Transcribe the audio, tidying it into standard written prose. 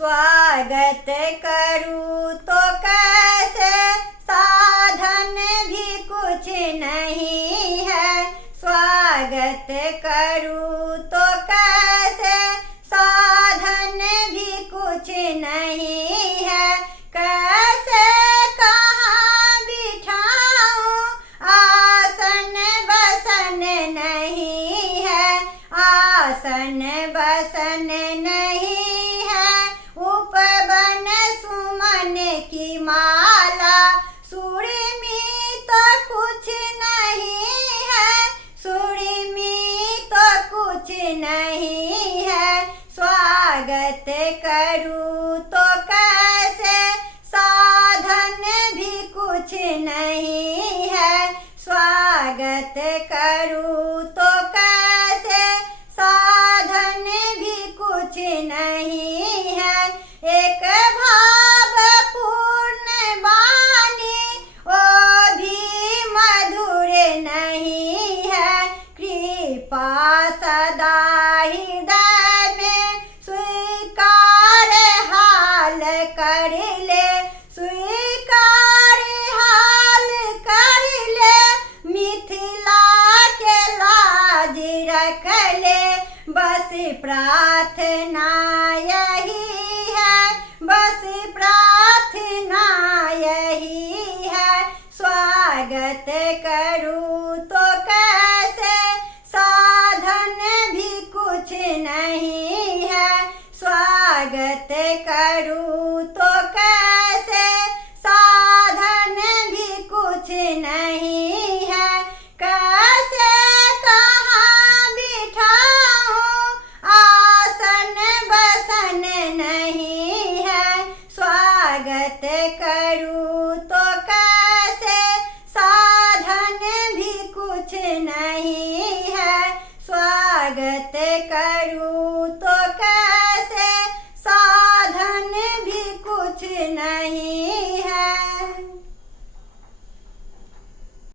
स्वागत करूँ तो कैसे, साधन भी कुछ नहीं है। स्वागत करूँ तो कैसे, साधन भी कुछ नहीं है। कैसे कहाँ बिठाऊँ, आसन बसन नहीं है। आसन बसन नहीं है। उपवन सुमन की माला, सुरमी तो कुछ नहीं है। सुरमी तो कुछ नहीं है। स्वागत करूँ तो कैसे, साधन भी कुछ नहीं है। स्वागत करूँ तो कैसे, साधन भी कुछ नहीं है। एक भाव पूर्ण वाणी, वो भी मधुर नहीं है। कृपा सदा हृदय में स्वीकार हाल कर ले। स्वीकार हाल कर ले, मिथिला के लाज रख ले। बस प्रार्थना यही है, बस प्रार्थना यही है। स्वागत करूँ तो कैसे, साधन भी कुछ नहीं है। स्वागत करूँ तो कैसे, साधन भी कुछ नहीं है। कैसे कहाँ बिठाऊँ, आसन बसन नहीं है। स्वागत करूँ तो कैसे, साधन भी कुछ नहीं है। स्वागत कर